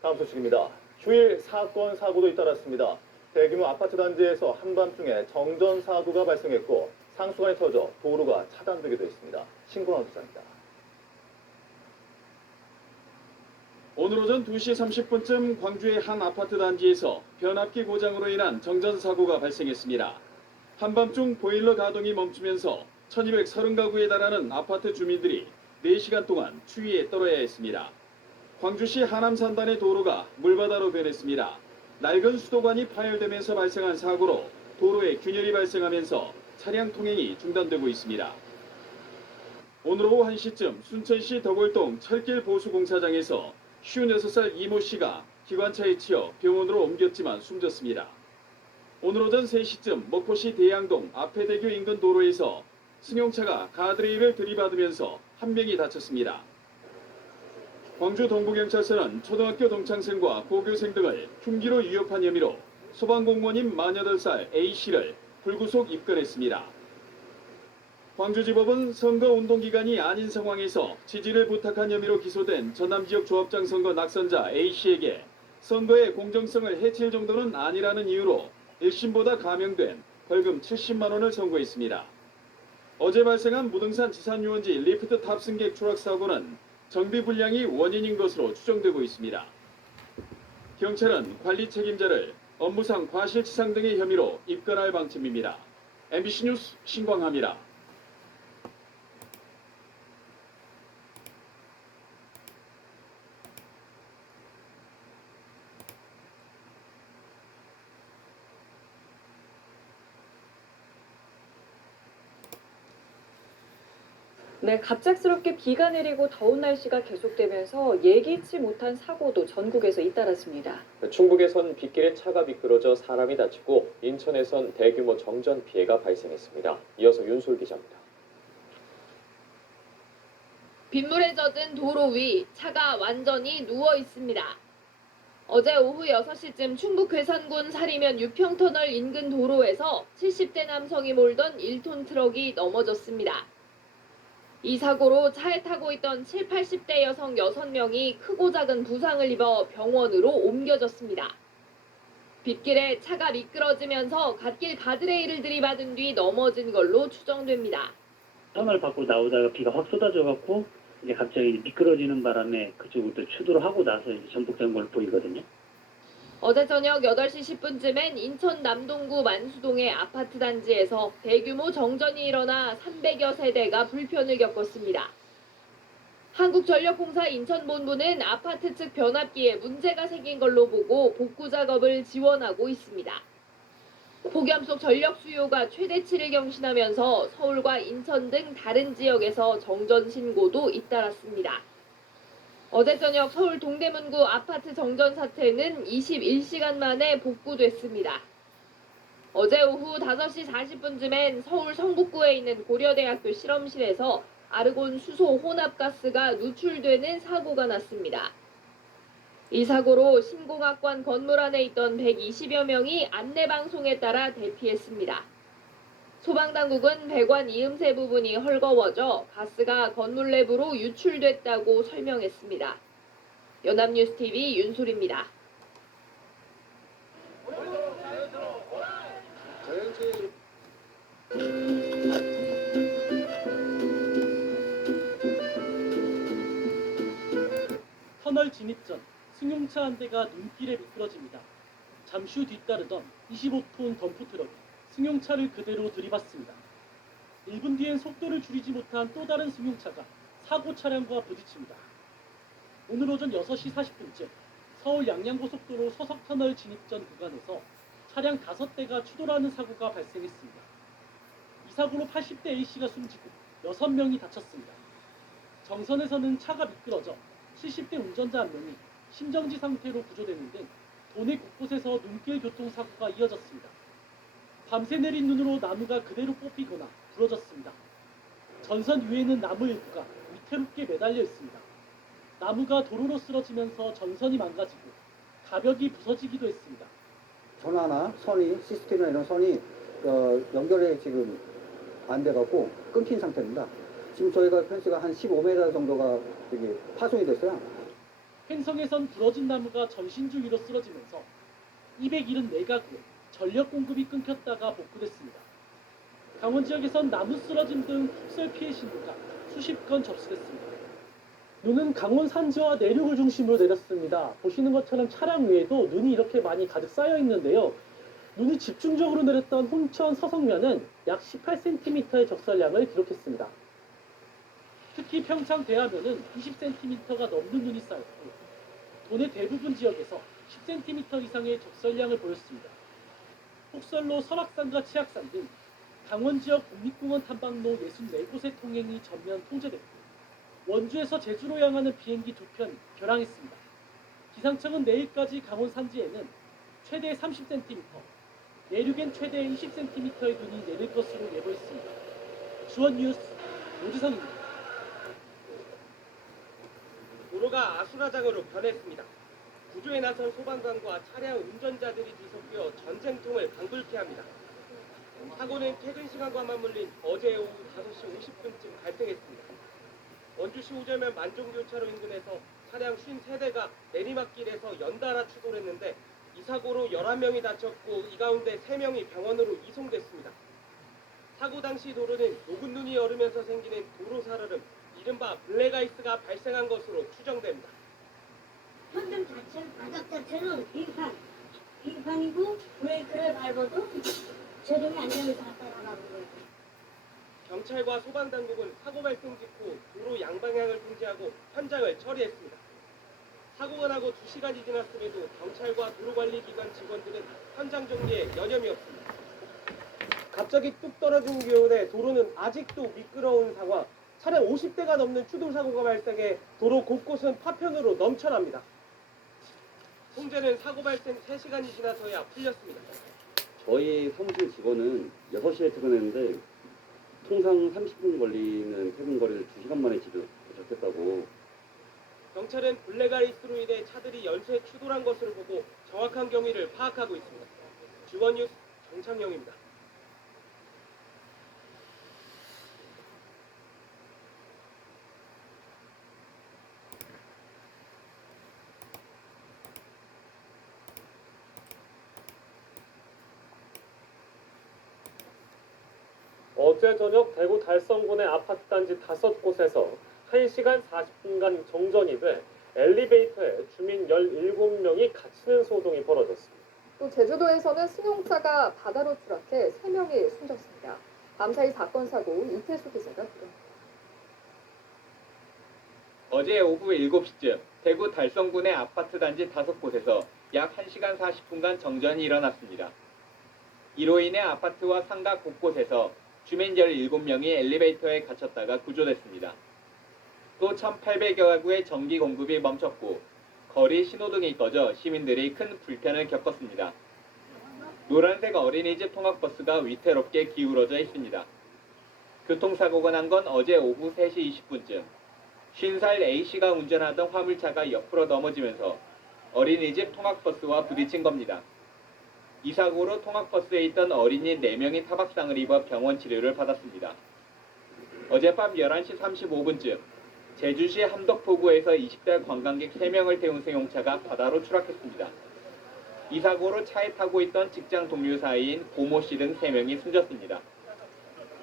다음 소식입니다. 휴일 사건 사고도 잇따랐습니다. 대규모 아파트 단지에서 한밤중에 정전 사고가 발생했고 상수관이 터져 도로가 차단되기도 했습니다. 신고한 기자입니다. 오늘 오전 2시 30분쯤 광주의 한 아파트 단지에서 변압기 고장으로 인한 정전 사고가 발생했습니다. 한밤중 보일러 가동이 멈추면서 1230가구에 달하는 아파트 주민들이 4시간 동안 추위에 떨어야 했습니다. 광주시 하남 산단의 도로가 물바다로 변했습니다. 낡은 수도관이 파열되면서 발생한 사고로 도로에 균열이 발생하면서 차량 통행이 중단되고 있습니다. 오늘 오후 1시쯤 순천시 덕월동 철길 보수공사장에서 56살 이모 씨가 기관차에 치여 병원으로 옮겼지만 숨졌습니다. 오늘 오전 3시쯤 목포시 대양동 앞해대교 인근 도로에서 승용차가 가드레일을 들이받으면서 한 명이 다쳤습니다. 광주 동부경찰서는 초등학교 동창생과 고교생 등을 흉기로 위협한 혐의로 소방공무원인 48살 A씨를 불구속 입건했습니다. 광주지법은 선거운동 기간이 아닌 상황에서 지지를 부탁한 혐의로 기소된 전남지역 조합장 선거 낙선자 A씨에게 선거의 공정성을 해칠 정도는 아니라는 이유로 1심보다 감형된 벌금 70만 원을 선고했습니다. 어제 발생한 무등산 지산유원지 리프트 탑승객 추락 사고는 정비 불량이 원인인 것으로 추정되고 있습니다. 경찰은 관리 책임자를 업무상 과실치상 등의 혐의로 입건할 방침입니다. MBC 뉴스 신광하입니다. 네, 갑작스럽게 비가 내리고 더운 날씨가 계속되면서 예기치 못한 사고도 전국에서 잇따랐습니다. 충북에선 빗길에 차가 미끄러져 사람이 다치고 인천에선 대규모 정전 피해가 발생했습니다. 이어서 윤솔 기자입니다. 빗물에 젖은 도로 위 차가 완전히 누워 있습니다. 어제 오후 6시쯤 충북 괴산군 사리면 유평터널 인근 도로에서 70대 남성이 몰던 1톤 트럭이 넘어졌습니다. 이 사고로 차에 타고 있던 7, 80대 여성 6명이 크고 작은 부상을 입어 병원으로 옮겨졌습니다. 빗길에 차가 미끄러지면서 갓길 가드레일을 들이받은 뒤 넘어진 걸로 추정됩니다. 터널 밖으로 나오다가 비가 확 쏟아져갖고 이제 갑자기 미끄러지는 바람에 그쪽으로 또 추돌을 하고 나서 이제 전복된 걸로 보이거든요. 어제 저녁 8시 10분쯤엔 인천 남동구 만수동의 아파트 단지에서 대규모 정전이 일어나 300여 세대가 불편을 겪었습니다. 한국전력공사 인천본부는 아파트 측 변압기에 문제가 생긴 걸로 보고 복구 작업을 지원하고 있습니다. 폭염 속 전력 수요가 최대치를 경신하면서 서울과 인천 등 다른 지역에서 정전 신고도 잇따랐습니다. 어제 저녁 서울 동대문구 아파트 정전 사태는 21시간 만에 복구됐습니다. 어제 오후 5시 40분쯤엔 서울 성북구에 있는 고려대학교 실험실에서 아르곤 수소 혼합가스가 누출되는 사고가 났습니다. 이 사고로 신공학관 건물 안에 있던 120여 명이 안내방송에 따라 대피했습니다. 소방당국은 배관 이음새 부분이 헐거워져 가스가 건물 내부로 유출됐다고 설명했습니다. 연합뉴스TV 윤솔입니다. 터널 진입 전 승용차 한 대가 눈길에 미끄러집니다. 잠시 후 뒤따르던 25톤 덤프트럭이 승용차를 그대로 들이받습니다. 1분 뒤엔 속도를 줄이지 못한 또 다른 승용차가 사고 차량과 부딪힙니다. 오늘 오전 6시 40분쯤 서울 양양고속도로 서석터널 진입 전 구간에서 차량 5대가 추돌하는 사고가 발생했습니다. 이 사고로 80대 A씨가 숨지고 6명이 다쳤습니다. 정선에서는 차가 미끄러져 70대 운전자 한 명이 심정지 상태로 구조되는 등 도내 곳곳에서 눈길 교통사고가 이어졌습니다. 밤새 내린 눈으로 나무가 그대로 뽑히거나 부러졌습니다. 전선 위에는 나무 일부가 위태롭게 매달려 있습니다. 나무가 도로로 쓰러지면서 전선이 망가지고 가벽이 부서지기도 했습니다. 전화나 선이 시스템이나 이런 선이 연결이 지금 안 돼갖고 끊긴 상태입니다. 지금 저희가 펜스가 한 15m 정도가 파손이 됐어요. 횡성에선 부러진 나무가 전신주 위로 쓰러지면서 274가구에 전력 공급이 끊겼다가 복구됐습니다. 강원 지역에선 나무 쓰러짐 등 폭설 피해 신고가 수십 건 접수됐습니다. 눈은 강원 산지와 내륙을 중심으로 내렸습니다. 보시는 것처럼 차량 위에도 눈이 이렇게 많이 가득 쌓여 있는데요. 눈이 집중적으로 내렸던 홍천 서성면은 약 18cm의 적설량을 기록했습니다. 특히 평창 대하면은 20cm가 넘는 눈이 쌓였고 도내 대부분 지역에서 10cm 이상의 적설량을 보였습니다. 폭설로 설악산과 치악산 등 강원 지역 국립공원 탐방로 64곳의 통행이 전면 통제됐고 원주에서 제주로 향하는 비행기 2편이 결항했습니다. 기상청은 내일까지 강원 산지에는 최대 30cm, 내륙엔 최대 20cm의 눈이 내릴 것으로 예보했습니다. 주원뉴스 노지성입니다. 도로가 아수라장으로 변했습니다. 구조에 나선 소방관과 차량 운전자들이 뒤섞여 전쟁통을 방불케 합니다. 사고는 퇴근 시간과 맞물린 어제 오후 5시 50분쯤 발생했습니다. 원주시 우절면 만종교차로 인근에서 차량 53대가 내리막길에서 연달아 추돌 했는데 이 사고로 11명이 다쳤고 이 가운데 3명이 병원으로 이송됐습니다. 사고 당시 도로는 녹은 눈이 얼으면서 생기는 도로 살얼음, 이른바 블랙아이스가 발생한 것으로 추정됩니다. 현장 자체는 바닥 자체는 빙판이고 브레이크를 밟아도 제동이 안 되면서 갔다 나가는 거예요. 경찰과 소방당국은 사고 발생 직후 도로 양방향을 통제하고 현장을 처리했습니다. 사고가 나고 2시간이 지났음에도 경찰과 도로관리기관 직원들은 현장 정리에 여념이 없습니다. 갑자기 뚝 떨어진 기온에 도로는 아직도 미끄러운 상황. 차량 50대가 넘는 추돌 사고가 발생해 도로 곳곳은 파편으로 넘쳐납니다. 통제는 사고 발생 3시간이 지나서야 풀렸습니다. 저희 사무실 직원은 6시에 퇴근했는데 통상 30분 걸리는 퇴근 거리를 2시간 만에 집에 도착했다고. 경찰은 블랙아이스로 인해 차들이 연쇄 추돌한 것으로 보고 정확한 경위를 파악하고 있습니다. 주원뉴스 정창영입니다. 어제 저녁 대구 달성군의 아파트 단지 5곳에서 1시간 40분간 정전이 돼 엘리베이터에 주민 17명이 갇히는 소동이 벌어졌습니다. 또 제주도에서는 승용차가 바다로 추락해 3명이 숨졌습니다. 밤사이 사건 사고 이태수 기자가 보도합니다. 어제 오후 7시쯤 대구 달성군의 아파트 단지 5곳에서 약 1시간 40분간 정전이 일어났습니다. 이로 인해 아파트와 상가 곳곳에서 주민 17명이 엘리베이터에 갇혔다가 구조됐습니다. 또 1,800여 가구의 전기 공급이 멈췄고 거리 신호등이 꺼져 시민들이 큰 불편을 겪었습니다. 노란색 어린이집 통학버스가 위태롭게 기울어져 있습니다. 교통사고가 난 건 어제 오후 3시 20분쯤 50살 A씨가 운전하던 화물차가 옆으로 넘어지면서 어린이집 통학버스와 부딪힌 겁니다. 이 사고로 통학버스에 있던 어린이 4명이 타박상을 입어 병원 치료를 받았습니다. 어젯밤 11시 35분쯤 제주시 함덕포구에서 20대 관광객 3명을 태운 승용차가 바다로 추락했습니다. 이 사고로 차에 타고 있던 직장 동료 사이인 고모 씨 등 3명이 숨졌습니다.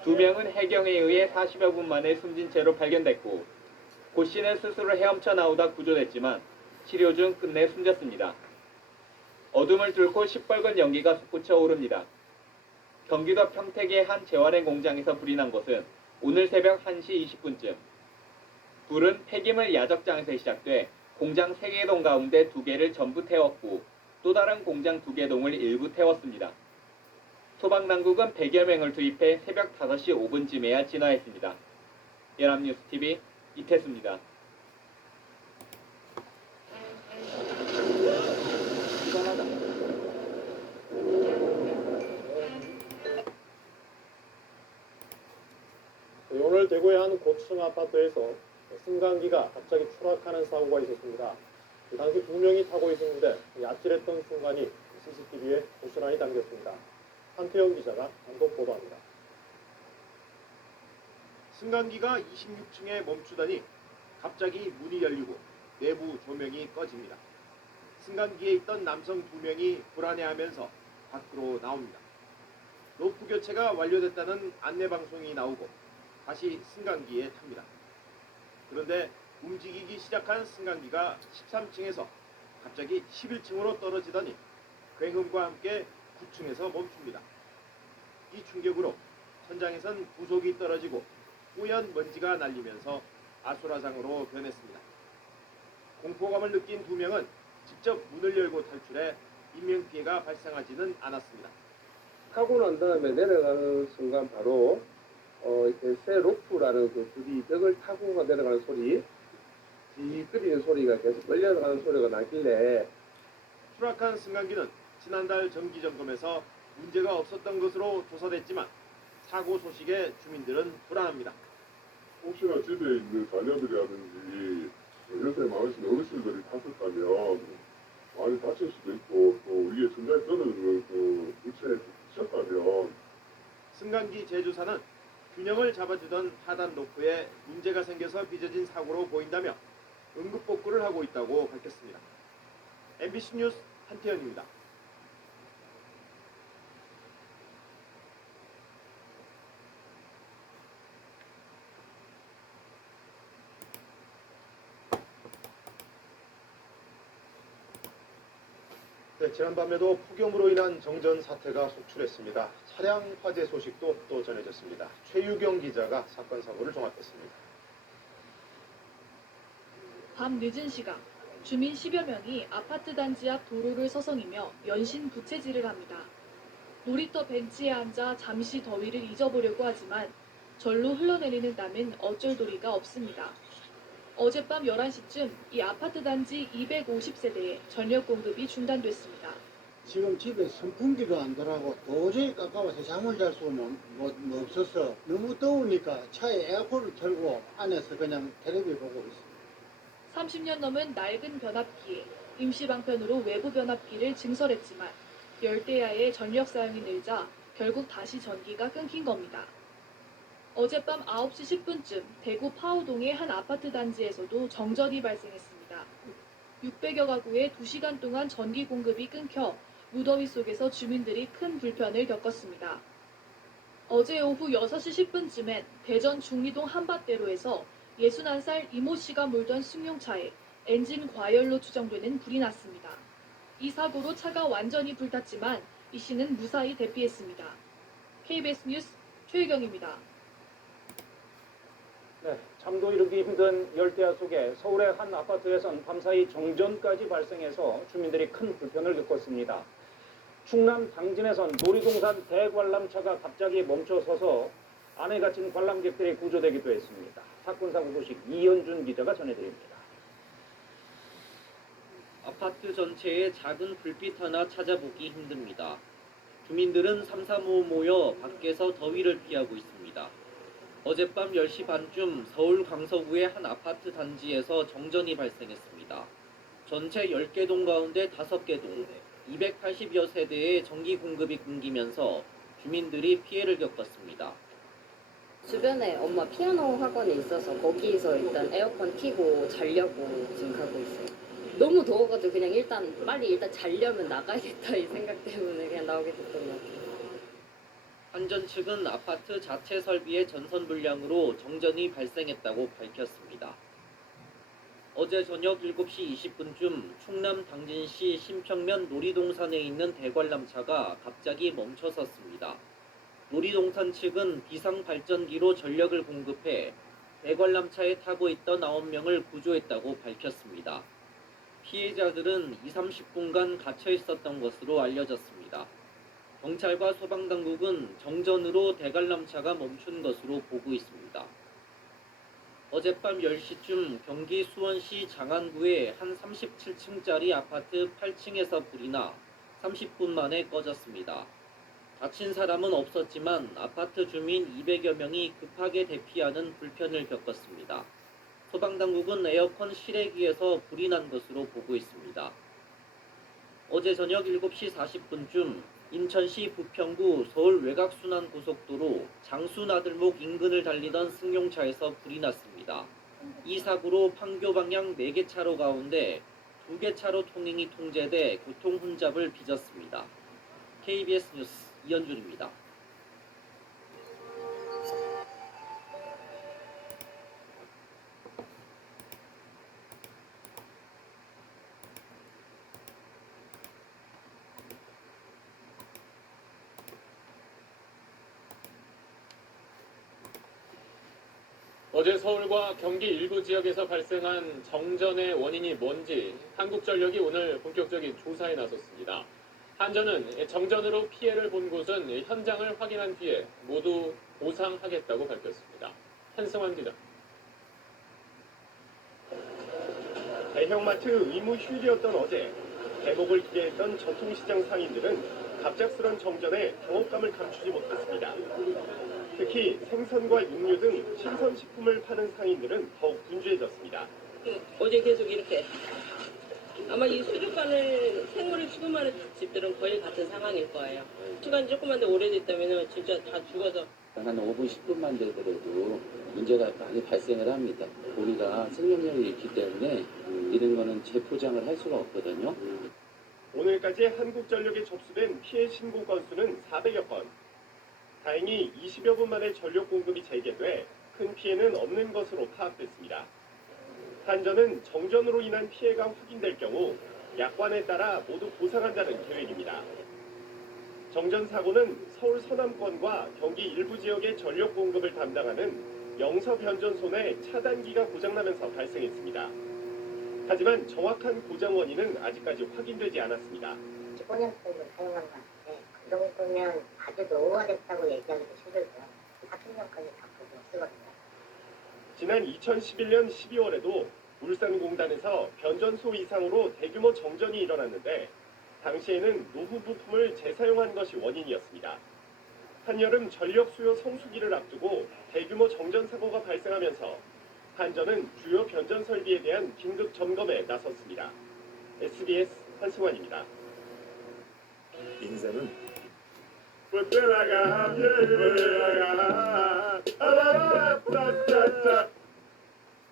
2명은 해경에 의해 40여 분 만에 숨진 채로 발견됐고 고 씨는 스스로 헤엄쳐 나오다 구조됐지만 치료 중 끝내 숨졌습니다. 어둠을 뚫고 시뻘건 연기가 솟구쳐 오릅니다. 경기도 평택의 한 재활용 공장에서 불이 난 것은 오늘 새벽 1시 20분쯤. 불은 폐기물 야적장에서 시작돼 공장 3개 동 가운데 2개를 전부 태웠고 또 다른 공장 2개 동을 일부 태웠습니다. 소방당국은 100여 명을 투입해 새벽 5시 5분쯤에야 진화했습니다. 연합뉴스TV 이태수입니다. 오늘 대구의 한 고층 아파트에서 승강기가 갑자기 추락하는 사고가 있었습니다. 그 당시 2명이 타고 있었는데 아찔했던 순간이 CCTV에 고스란히 담겼습니다. 한태영 기자가 단독 보도합니다. 승강기가 26층에 멈추다니 갑자기 문이 열리고 내부 조명이 꺼집니다. 승강기에 있던 남성 2명이 불안해하면서 밖으로 나옵니다. 로프 교체가 완료됐다는 안내방송이 나오고 다시 승강기에 탑니다. 그런데 움직이기 시작한 승강기가 13층에서 갑자기 11층으로 떨어지더니 굉음과 함께 9층에서 멈춥니다. 이 충격으로 천장에선 부속이 떨어지고 뿌연 먼지가 날리면서 아수라장으로 변했습니다. 공포감을 느낀 2명은 직접 문을 열고 탈출해 인명피해가 발생하지는 않았습니다. 타고 난 다음에 내려가는 순간 바로 이렇게 새 로프라는 그 부디 벽을 타고 내려가는 소리, 지그리는 소리가 계속 끌려나가는 소리가 나길래 추락한 승강기는 지난달 정기 점검에서 문제가 없었던 것으로 조사됐지만 사고 소식에 주민들은 불안합니다. 혹시나 집에 있는 자녀들이라든지 연세 많으신 어르신들이 탔었다면 많이 다칠 수도 있고 또 위에 천장에 떨어지는 그 물체에 부딪혔다면 승강기 제조사는 균형을 잡아주던 하단 로프에 문제가 생겨서 빚어진 사고로 보인다며 응급복구를 하고 있다고 밝혔습니다. MBC 뉴스 한태현입니다. 네, 지난밤에도 폭염으로 인한 정전 사태가 속출했습니다. 차량 화재 소식도 또 전해졌습니다. 최유경 기자가 사건 사고를 종합했습니다. 밤 늦은 시각 주민 10여 명이 아파트 단지 앞 도로를 서성이며 연신 부채질을 합니다. 놀이터 벤치에 앉아 잠시 더위를 잊어보려고 하지만 절로 흘러내리는 땀은 어쩔 도리가 없습니다. 어젯밤 11시쯤 이 아파트 단지 250세대에 전력 공급이 중단됐습니다. 지금 집에 선풍기도 안 들어가고 도저히 가까워서 잠을 잘 수가 없어서 너무 더우니까 차에 에어컨을 틀고 안에서 그냥 텔레비 보고 있습니다. 30년 넘은 낡은 변압기에 임시 방편으로 외부 변압기를 증설했지만 열대야의 전력 사용이 늘자 결국 다시 전기가 끊긴 겁니다. 어젯밤 9시 10분쯤 대구 파우동의 한 아파트 단지에서도 정전이 발생했습니다. 600여 가구에 2시간 동안 전기 공급이 끊겨 무더위 속에서 주민들이 큰 불편을 겪었습니다. 어제 오후 6시 10분쯤엔 대전 중리동 한밭대로에서 61살 이모 씨가 몰던 승용차에 엔진 과열로 추정되는 불이 났습니다. 이 사고로 차가 완전히 불탔지만 이 씨는 무사히 대피했습니다. KBS 뉴스 최유경입니다. 네, 잠도 이루기 힘든 열대야 속에 서울의 한 아파트에선 밤사이 정전까지 발생해서 주민들이 큰 불편을 겪었습니다. 충남 당진에선 놀이동산 대관람차가 갑자기 멈춰서서 안에 갇힌 관람객들이 구조되기도 했습니다. 사건 사고 소식 이현준 기자가 전해드립니다. 아파트 전체에 작은 불빛 하나 찾아보기 힘듭니다. 주민들은 삼삼오오 모여 밖에서 더위를 피하고 있습니다. 어젯밤 10시 반쯤 서울 강서구의 한 아파트 단지에서 정전이 발생했습니다. 전체 10개 동 가운데 5개 동, 280여 세대의 전기 공급이 끊기면서 주민들이 피해를 겪었습니다. 주변에 엄마 피아노 학원에 있어서 거기서 일단 에어컨 켜고 자려고 지금 가고 있어요. 너무 더워가지고 그냥 빨리 자려면 나가야겠다 이 생각 때문에 그냥 나오게 됐던 것 같아요. 한전 측은 아파트 자체 설비의 전선 불량으로 정전이 발생했다고 밝혔습니다. 어제 저녁 7시 20분쯤 충남 당진시 신평면 놀이동산에 있는 대관람차가 갑자기 멈춰섰습니다. 놀이동산 측은 비상발전기로 전력을 공급해 대관람차에 타고 있던 9명을 구조했다고 밝혔습니다. 피해자들은 20-30분간 갇혀 있었던 것으로 알려졌습니다. 경찰과 소방당국은 정전으로 대관람차가 멈춘 것으로 보고 있습니다. 어젯밤 10시쯤 경기 수원시 장안구의 한 37층짜리 아파트 8층에서 불이 나 30분 만에 꺼졌습니다. 다친 사람은 없었지만 아파트 주민 200여 명이 급하게 대피하는 불편을 겪었습니다. 소방당국은 에어컨 실외기에서 불이 난 것으로 보고 있습니다. 어제 저녁 7시 40분쯤 인천시 부평구 서울 외곽순환고속도로 장수나들목 인근을 달리던 승용차에서 불이 났습니다. 이 사고로 판교 방향 4개 차로 가운데 2개 차로 통행이 통제돼 교통 혼잡을 빚었습니다. KBS 뉴스 이현준입니다. 어제 서울과 경기 일부 지역에서 발생한 정전의 원인이 뭔지 한국전력이 오늘 본격적인 조사에 나섰습니다. 한전은 정전으로 피해를 본 곳은 현장을 확인한 뒤에 모두 보상하겠다고 밝혔습니다. 한승환 기자. 대형마트 의무 휴일이었던 어제 대목을 기대했던 전통시장 상인들은 갑작스런 정전에 당혹감을 감추지 못했습니다. 특히 생선과 육류 등 신선식품을 파는 상인들은 더욱 분주해졌습니다. 어제 계속 이렇게 아마 이 수족관을 생물을 취급하는 집들은 거의 같은 상황일 거예요. 시간이 조금만 더 오래됐다면 진짜 다 죽어서 한 5분, 10분만 되더라도 문제가 많이 발생을 합니다. 우리가 생명력이 있기 때문에 이런 거는 재포장을 할 수가 없거든요. 오늘까지 한국전력에 접수된 피해 신고 건수는 400여 건. 다행히 20여 분 만에 전력 공급이 재개돼 큰 피해는 없는 것으로 파악됐습니다. 한전은 정전으로 인한 피해가 확인될 경우 약관에 따라 모두 보상한다는 계획입니다. 정전 사고는 서울 서남권과 경기 일부 지역의 전력 공급을 담당하는 영서변전소 내 차단기가 고장나면서 발생했습니다. 하지만 정확한 고장 원인은 아직까지 확인되지 않았습니다. 15년 정도 사용한 것 같은데 그 정도면 아주 노후화됐다고 얘기하기도 힘들고요. 40년까지 다 볼수 없거든요. 지난 2011년 12월에도 울산공단에서 변전소 이상으로 대규모 정전이 일어났는데 당시에는 노후 부품을 재사용한 것이 원인이었습니다. 한여름 전력 수요 성수기를 앞두고 대규모 정전 사고가 발생하면서 한전은 주요 변전 설비에 대한 긴급 점검에 나섰습니다. SBS 한승환입니다. 인생은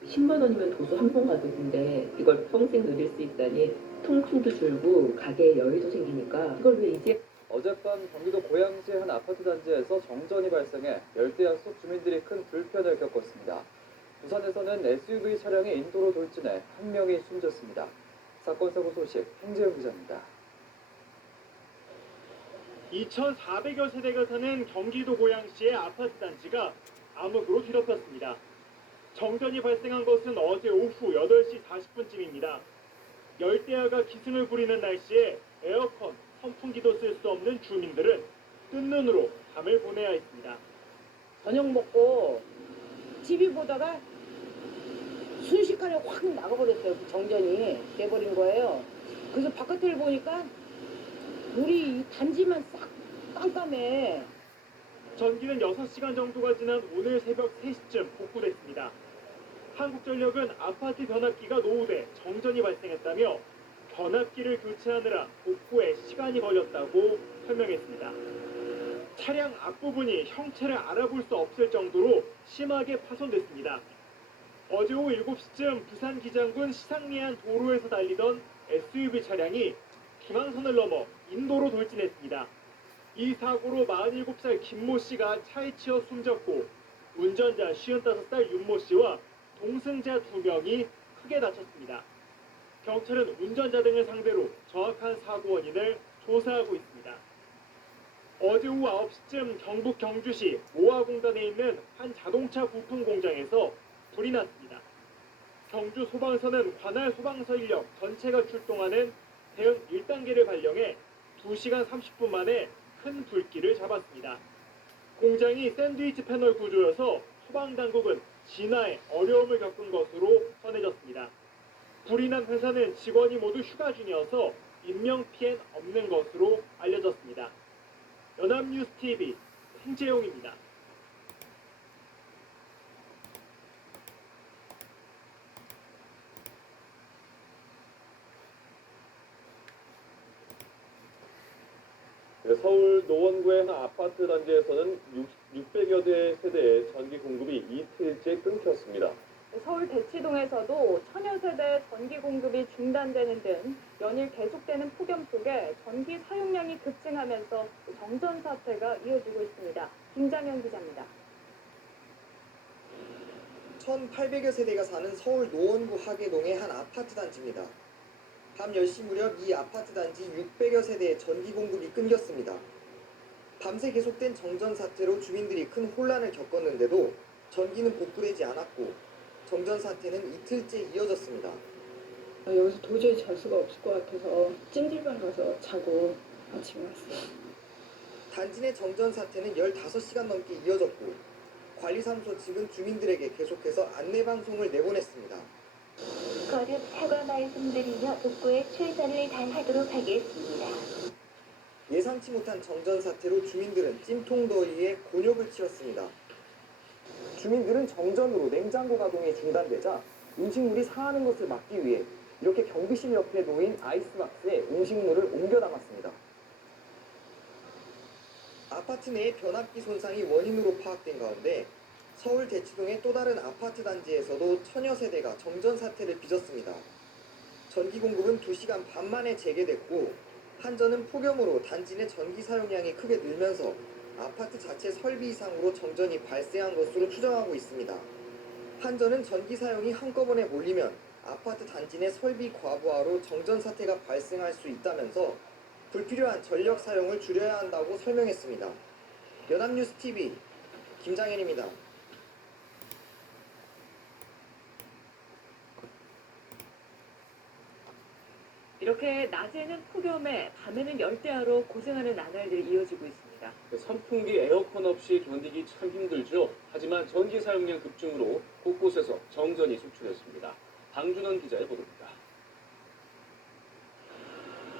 10만 원이면 도수 한 번 가격인데 이걸 평생 누릴 수 있다니 통증도 줄고 가게에 여유도 생기니까 이걸 왜 이제 어젯밤 경기도 고양시의 한 아파트 단지에서 정전이 발생해 열대야 속 주민들이 큰 불편을 겪었습니다. 부산에서는 SUV 차량이 인도로 돌진해 한 명이 숨졌습니다. 사건 사고 소식 황재영 기자입니다. 2,400여 세대가 사는 경기도 고양시의 아파트 단지가 암흑으로 뒤덮였습니다. 정전이 발생한 것은 어제 오후 8시 40분쯤입니다. 열대야가 기승을 부리는 날씨에 에어컨, 선풍기도 쓸 수 없는 주민들은 뜬 눈으로 밤을 보내야 했습니다. 저녁 먹고 TV 보다가 순식간에 확 나가버렸어요. 그 정전이 돼버린 거예요. 그래서 바깥을 보니까 우리 이 단지만 싹 깜깜해. 전기는 6시간 정도가 지난 오늘 새벽 3시쯤 복구됐습니다. 한국전력은 아파트 변압기가 노후돼 정전이 발생했다며 변압기를 교체하느라 복구에 시간이 걸렸다고 설명했습니다. 차량 앞부분이 형체를 알아볼 수 없을 정도로 심하게 파손됐습니다. 어제 오후 7시쯤 부산 기장군 시상리안 도로에서 달리던 SUV 차량이 중앙선을 넘어 인도로 돌진했습니다. 이 사고로 47살 김모 씨가 차에 치여 숨졌고 운전자 55살 윤모 씨와 동승자 2명이 크게 다쳤습니다. 경찰은 운전자 등을 상대로 정확한 사고 원인을 조사하고 있습니다. 어제 오후 9시쯤 경북 경주시 모아공단에 있는 한 자동차 부품 공장에서 불이 났습니다. 경주 소방서는 관할 소방서 인력 전체가 출동하는 대응 1단계를 발령해 2시간 30분 만에 큰 불길을 잡았습니다. 공장이 샌드위치 패널 구조여서 소방당국은 진화에 어려움을 겪은 것으로 전해졌습니다. 불이 난 회사는 직원이 모두 휴가 중이어서 인명피해는 없는 것으로 알려졌습니다. 연합뉴스TV 황재용입니다. 서울 노원구의 한 아파트 단지에서는 600여 대 세대의 전기 공급이 이틀째 끊겼습니다. 서울 대치동에서도 천여 세대 전기 공급이 중단되는 등 연일 계속되는 폭염 속에 전기 사용량이 급증하면서 정전 사태가 이어지고 있습니다. 김장현 기자입니다. 1,800여 세대가 사는 서울 노원구 하계동의 한 아파트 단지입니다. 밤 10시 무렵 이 아파트 단지 600여 세대의 전기 공급이 끊겼습니다. 밤새 계속된 정전 사태로 주민들이 큰 혼란을 겪었는데도 전기는 복구되지 않았고 정전 사태는 이틀째 이어졌습니다. 여기서 도저히 잘 수가 없을 것 같아서 찜질방 가서 자고 아침에 왔어요. 단지 내 정전 사태는 15시간 넘게 이어졌고 관리사무소 측은 주민들에게 계속해서 안내방송을 내보냈습니다. 거듭 사과 말씀드리며 복구에 최선을 다하도록 하겠습니다. 예상치 못한 정전 사태로 주민들은 찜통더위에 곤욕을 치렀습니다. 주민들은 정전으로 냉장고 가동이 중단되자 음식물이 상하는 것을 막기 위해 이렇게 경비실 옆에 놓인 아이스박스에 음식물을 옮겨 담았습니다. 아파트 내의 변압기 손상이 원인으로 파악된 가운데 서울 대치동의 또 다른 아파트 단지에서도 천여 세대가 정전 사태를 빚었습니다. 전기 공급은 2시간 반 만에 재개됐고 한전은 폭염으로 단지 내 전기 사용량이 크게 늘면서 아파트 자체 설비 이상으로 정전이 발생한 것으로 추정하고 있습니다. 한전은 전기 사용이 한꺼번에 몰리면 아파트 단지 내 설비 과부하로 정전 사태가 발생할 수 있다면서 불필요한 전력 사용을 줄여야 한다고 설명했습니다. 연합뉴스 TV 김장현입니다. 이렇게 낮에는 폭염에 밤에는 열대야로 고생하는 나날들이 이어지고 있습니다. 선풍기, 에어컨 없이 견디기 참 힘들죠. 하지만 전기 사용량 급증으로 곳곳에서 정전이 속출했습니다. 방준원 기자의 보도입니다.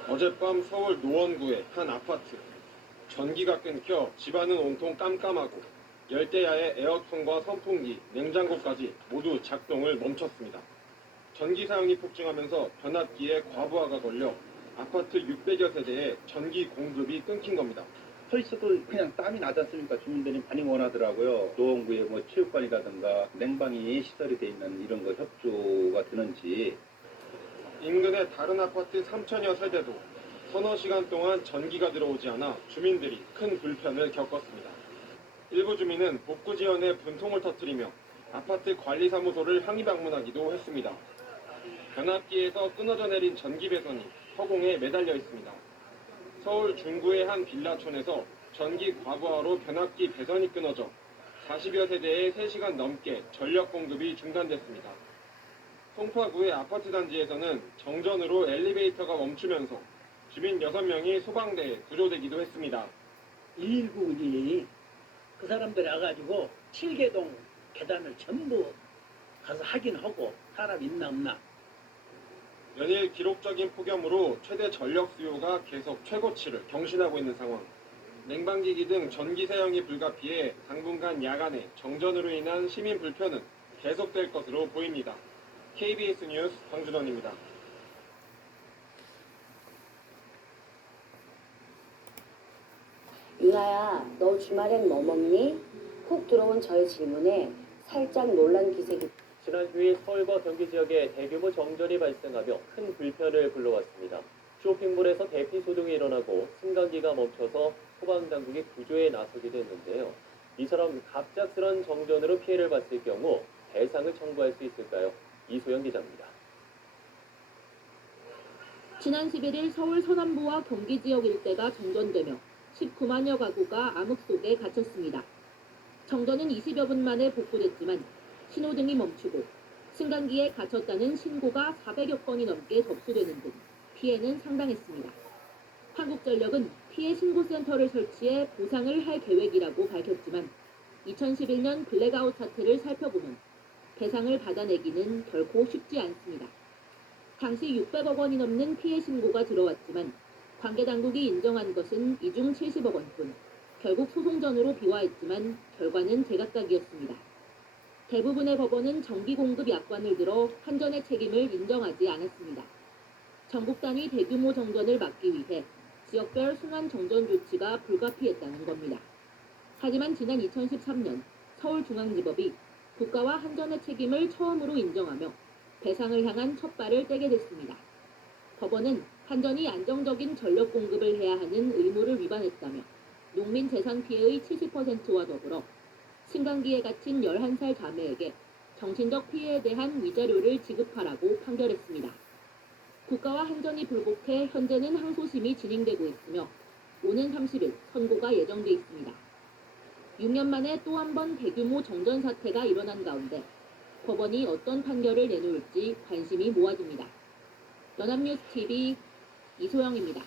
어젯밤 서울 노원구의 한 아파트. 전기가 끊겨 집안은 온통 깜깜하고 열대야의 에어컨과 선풍기, 냉장고까지 모두 작동을 멈췄습니다. 전기 사용이 폭증하면서 변압기에 과부하가 걸려 아파트 600여 세대에 전기 공급이 끊긴 겁니다. 서 있어도 그냥 땀이 나지 않습니까? 주민들이 많이 원하더라고요. 노원구에 뭐 체육관이라든가 냉방이 시설이 돼 있는 이런 거 협조가 되는지. 인근의 다른 아파트 3천여 세대도 서너 시간 동안 전기가 들어오지 않아 주민들이 큰 불편을 겪었습니다. 일부 주민은 복구 지연에 분통을 터뜨리며 아파트 관리사무소를 항의 방문하기도 했습니다. 변압기에서 끊어져 내린 전기 배선이 허공에 매달려 있습니다. 서울 중구의 한 빌라촌에서 전기 과부하로 변압기 배선이 끊어져 40여 세대에 3시간 넘게 전력 공급이 중단됐습니다. 송파구의 아파트 단지에서는 정전으로 엘리베이터가 멈추면서 주민 6명이 소방대에 구조되기도 했습니다. 119이 그 사람들이 와가지고 7개동 계단을 전부 가서 확인하고 사람 있나 없나. 연일 기록적인 폭염으로 최대 전력 수요가 계속 최고치를 경신하고 있는 상황. 냉방기기 등 전기 사용이 불가피해 당분간 야간에 정전으로 인한 시민 불편은 계속될 것으로 보입니다. KBS 뉴스 방준원입니다. 유나야, 너 주말엔 뭐 먹니? 훅 들어온 저의 질문에 살짝 놀란 기색이. 지난 휴일 서울과 경기 지역에 대규모 정전이 발생하며 큰 불편을 불러왔습니다. 쇼핑몰에서 대피 소동이 일어나고 승강기가 멈춰서 소방당국이 구조에 나서기도 했는데요. 이처럼 갑작스런 정전으로 피해를 봤을 경우 배상을 청구할 수 있을까요? 이소영 기자입니다. 지난 11일 서울 서남부와 경기 지역 일대가 정전되며 19만여 가구가 암흑 속에 갇혔습니다. 정전은 20여 분 만에 복구됐지만 신호등이 멈추고 승강기에 갇혔다는 신고가 400여 건이 넘게 접수되는 등 피해는 상당했습니다. 한국전력은 피해 신고센터를 설치해 보상을 할 계획이라고 밝혔지만 2011년 블랙아웃 사태를 살펴보면 배상을 받아내기는 결코 쉽지 않습니다. 당시 600억 원이 넘는 피해 신고가 들어왔지만 관계당국이 인정한 것은 이 중 70억 원뿐. 결국 소송전으로 비화했지만 결과는 제각각이었습니다. 대부분의 법원은 전기 공급 약관을 들어 한전의 책임을 인정하지 않았습니다. 전국 단위 대규모 정전을 막기 위해 지역별 순환 정전 조치가 불가피했다는 겁니다. 하지만 지난 2013년 서울중앙지법이 국가와 한전의 책임을 처음으로 인정하며 배상을 향한 첫 발을 떼게 됐습니다. 법원은 한전이 안정적인 전력 공급을 해야 하는 의무를 위반했다며 농민 재산 피해의 70%와 더불어 승강기에 갇힌 11살 자매에게 정신적 피해에 대한 위자료를 지급하라고 판결했습니다. 국가와 한전이 불복해 현재는 항소심이 진행되고 있으며 오는 30일 선고가 예정돼 있습니다. 6년 만에 또 한 번 대규모 정전 사태가 일어난 가운데 법원이 어떤 판결을 내놓을지 관심이 모아집니다. 연합뉴스 TV 이소영입니다.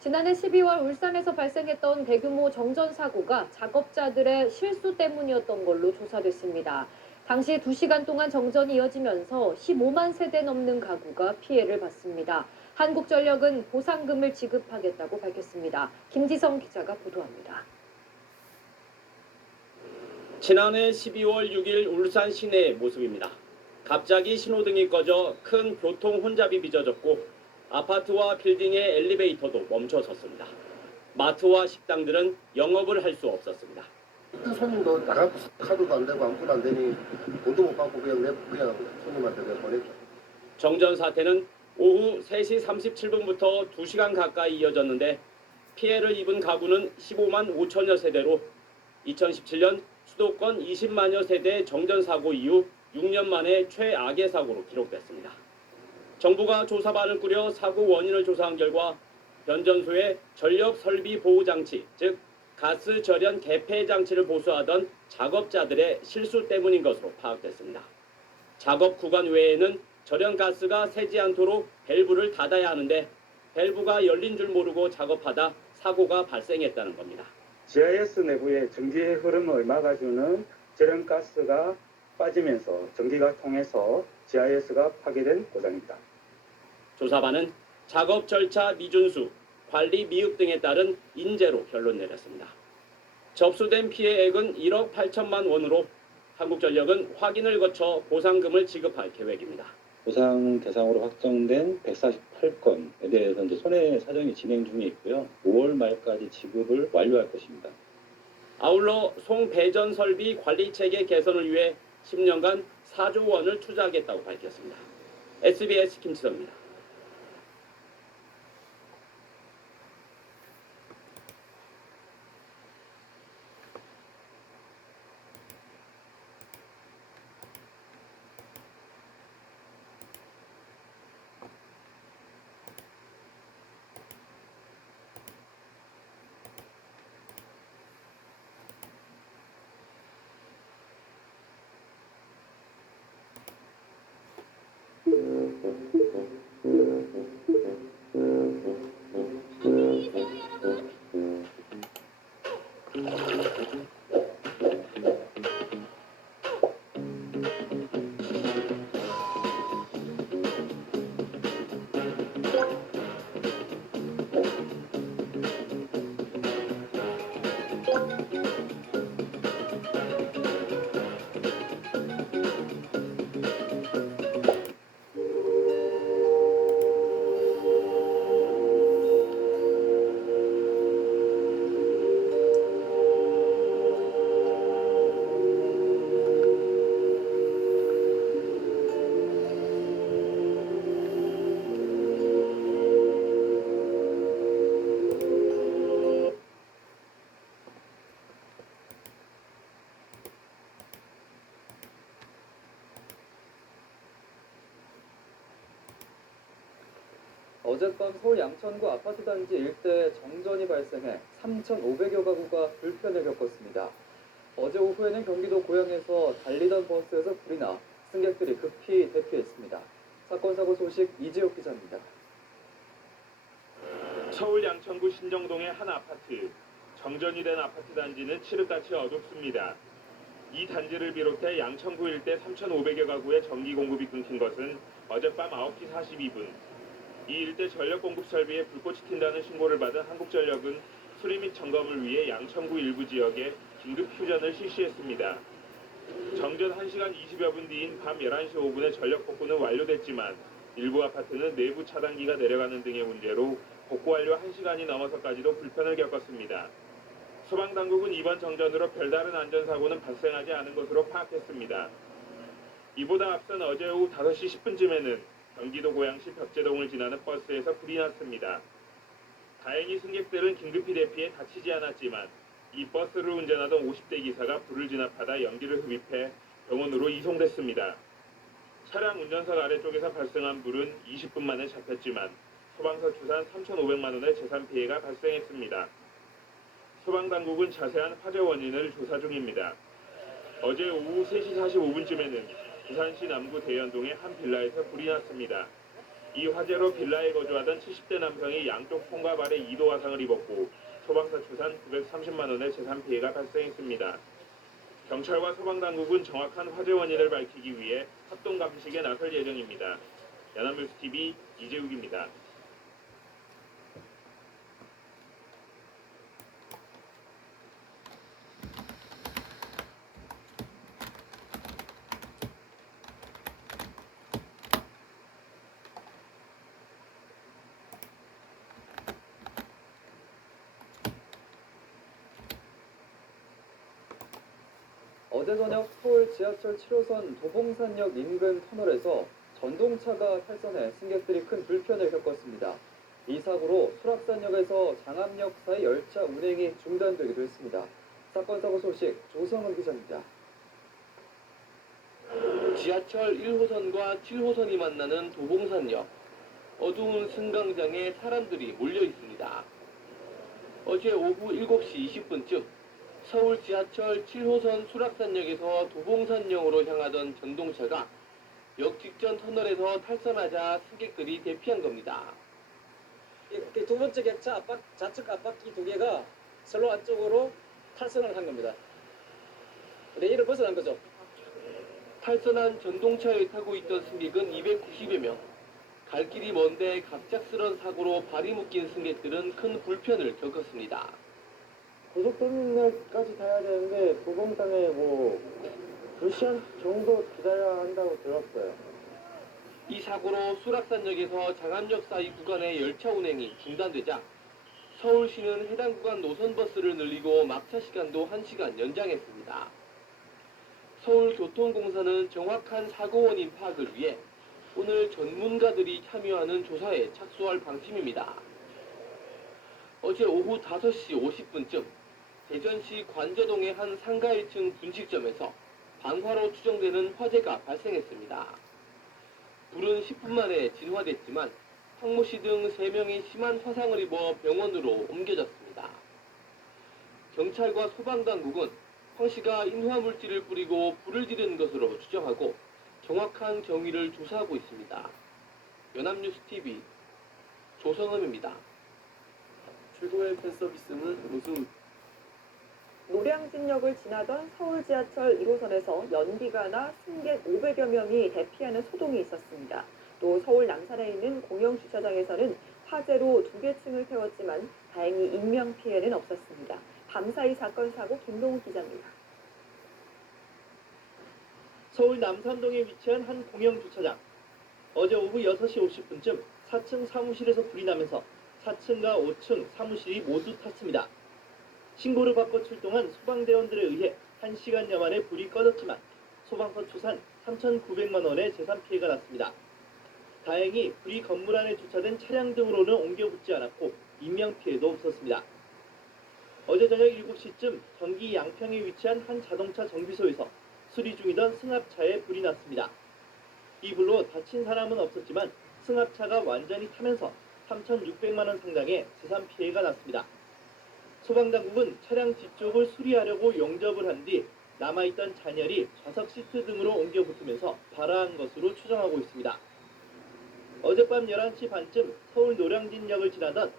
지난해 12월 울산에서 발생했던 대규모 정전 사고가 작업자들의 실수 때문이었던 걸로 조사됐습니다. 당시 2시간 동안 정전이 이어지면서 15만 세대 넘는 가구가 피해를 봤습니다. 한국전력은 보상금을 지급하겠다고 밝혔습니다. 김지성 기자가 보도합니다. 지난해 12월 6일 울산 시내의 모습입니다. 갑자기 신호등이 꺼져 큰 교통 혼잡이 빚어졌고 아파트와 빌딩의 엘리베이터도 멈춰섰습니다. 마트와 식당들은 영업을 할 수 없었습니다. 손님도 나가고 카드도 안 되고 아무것도 안 되니 돈도 못 받고 그냥 손님한테 보냈죠. 정전 사태는 오후 3시 37분부터 2시간 가까이 이어졌는데 피해를 입은 가구는 15만 5천여 세대로 2017년 수도권 20만여 세대 정전 사고 이후 6년 만에 최악의 사고로 기록됐습니다. 정부가 조사반을 꾸려 사고 원인을 조사한 결과 변전소의 전력 설비 보호 장치, 즉 가스 절연 개폐 장치를 보수하던 작업자들의 실수 때문인 것으로 파악됐습니다. 작업 구간 외에는 절연 가스가 새지 않도록 밸브를 닫아야 하는데 밸브가 열린 줄 모르고 작업하다 사고가 발생했다는 겁니다. GIS 내부의 전기의 흐름을 막아주는 절연가스가 빠지면서 전기가 통해서 GIS가 파괴된 고장입니다. 조사반은 작업 절차 미준수, 관리 미흡 등에 따른 인재로 결론 내렸습니다. 접수된 피해액은 1억 8천만 원으로 한국전력은 확인을 거쳐 보상금을 지급할 계획입니다. 보상 대상으로 확정된 148건에 대해서 이제 손해 사정이 진행 중에 있고요. 5월 말까지 지급을 완료할 것입니다. 아울러 송배전 설비 관리 체계 개선을 위해 10년간 4조 원을 투자하겠다고 밝혔습니다. SBS 김치성입니다. 어젯밤 서울 양천구 아파트 단지 일대에 정전이 발생해 3,500여 가구가 불편을 겪었습니다. 어제 오후에는 경기도 고양에서 달리던 버스에서 불이 나 승객들이 급히 대피했습니다. 사건 사고 소식 이지옥 기자입니다. 서울 양천구 신정동의 한 아파트. 정전이 된 아파트 단지는 칠흑같이 어둡습니다. 이 단지를 비롯해 양천구 일대 3,500여 가구의 전기 공급이 끊긴 것은 어젯밤 9시 42분. 이 일대 전력 공급 설비에 불꽃이 튄다는 신고를 받은 한국전력은 수리 및 점검을 위해 양천구 일부 지역에 긴급 휴전을 실시했습니다. 정전 1시간 20여 분 뒤인 밤 11시 5분에 전력 복구는 완료됐지만 일부 아파트는 내부 차단기가 내려가는 등의 문제로 복구 완료 1시간이 넘어서까지도 불편을 겪었습니다. 소방당국은 이번 정전으로 별다른 안전사고는 발생하지 않은 것으로 파악했습니다. 이보다 앞선 어제 오후 5시 10분쯤에는 경기도 고양시 벽제동을 지나는 버스에서 불이 났습니다. 다행히 승객들은 긴급히 대피해 다치지 않았지만 이 버스를 운전하던 50대 기사가 불을 진압하다 연기를 흡입해 병원으로 이송됐습니다. 차량 운전석 아래쪽에서 발생한 불은 20분 만에 잡혔지만 소방서 추산 3,500만 원의 재산 피해가 발생했습니다. 소방당국은 자세한 화재 원인을 조사 중입니다. 어제 오후 3시 45분쯤에는 부산시 남구 대연동의 한 빌라에서 불이 났습니다. 이 화재로 빌라에 거주하던 70대 남성이 양쪽 손과 발에 2도 화상을 입었고 소방서 추산 930만 원의 재산 피해가 발생했습니다. 경찰과 소방당국은 정확한 화재 원인을 밝히기 위해 합동 감식에 나설 예정입니다. 연합뉴스TV 이재욱입니다. 어제 저녁 서울 지하철 7호선 도봉산역 인근 터널에서 전동차가 탈선해 승객들이 큰 불편을 겪었습니다. 이 사고로 수락산역에서 장암역 사이 열차 운행이 중단되기도 했습니다. 사건 사고 소식 조성은 기자입니다. 지하철 1호선과 7호선이 만나는 도봉산역. 어두운 승강장에 사람들이 몰려 있습니다. 어제 오후 7시 20분쯤 서울 지하철 7호선 수락산역에서 도봉산역으로 향하던 전동차가 역 직전 터널에서 탈선하자 승객들이 대피한 겁니다. 두 번째 객차 좌측 앞바퀴 두 개가 선로 안쪽으로 탈선을 한 겁니다. 레일을 벗어난 거죠. 탈선한 전동차에 타고 있던 승객은 290여 명. 갈 길이 먼데 갑작스런 사고로 발이 묶인 승객들은 큰 불편을 겪었습니다. 고속터미널까지 타야 되는데 도봉산에 2시간 정도 기다려야 한다고 들었어요. 이 사고로 수락산역에서 장암역 사이 구간의 열차 운행이 중단되자 서울시는 해당 구간 노선버스를 늘리고 막차 시간도 1시간 연장했습니다. 서울교통공사는 정확한 사고 원인 파악을 위해 오늘 전문가들이 참여하는 조사에 착수할 방침입니다. 어제 오후 5시 50분쯤 대전시 관제동의 한 상가 1층 분식점에서 방화로 추정되는 화재가 발생했습니다. 불은 10분 만에 진화됐지만 황모 씨 등 3명이 심한 화상을 입어 병원으로 옮겨졌습니다. 경찰과 소방당국은 황 씨가 인화물질을 뿌리고 불을 지른 것으로 추정하고 정확한 경위를 조사하고 있습니다. 연합뉴스TV 조성음입니다. 최고의 팬서비스는 무슨 노량진역을 지나던 서울 지하철 1호선에서 연기가 나 승객 500여 명이 대피하는 소동이 있었습니다. 또 서울 남산에 있는 공영 주차장에서는 화재로 2개 층을 태웠지만 다행히 인명피해는 없었습니다. 밤사이 사건 사고 김동욱 기자입니다. 서울 남산동에 위치한 한 공영 주차장. 어제 오후 6시 50분쯤 4층 사무실에서 불이 나면서 4층과 5층 사무실이 모두 탔습니다. 신고를 받고 출동한 소방대원들에 의해 1시간여 만에 불이 꺼졌지만 소방서 추산 3,900만 원의 재산 피해가 났습니다. 다행히 불이 건물 안에 주차된 차량 등으로는 옮겨 붙지 않았고 인명피해도 없었습니다. 어제 저녁 7시쯤 경기 양평에 위치한 한 자동차 정비소에서 수리 중이던 승합차에 불이 났습니다. 이 불로 다친 사람은 없었지만 승합차가 완전히 타면서 3,600만 원 상당의 재산 피해가 났습니다. 소방당국은 차량 뒤쪽을 수리하려고 용접을 한 뒤 남아있던 잔열이 좌석 시트 등으로 옮겨 붙으면서 발화한 것으로 추정하고 있습니다. 어젯밤 11시 반쯤 서울 노량진역을 지나던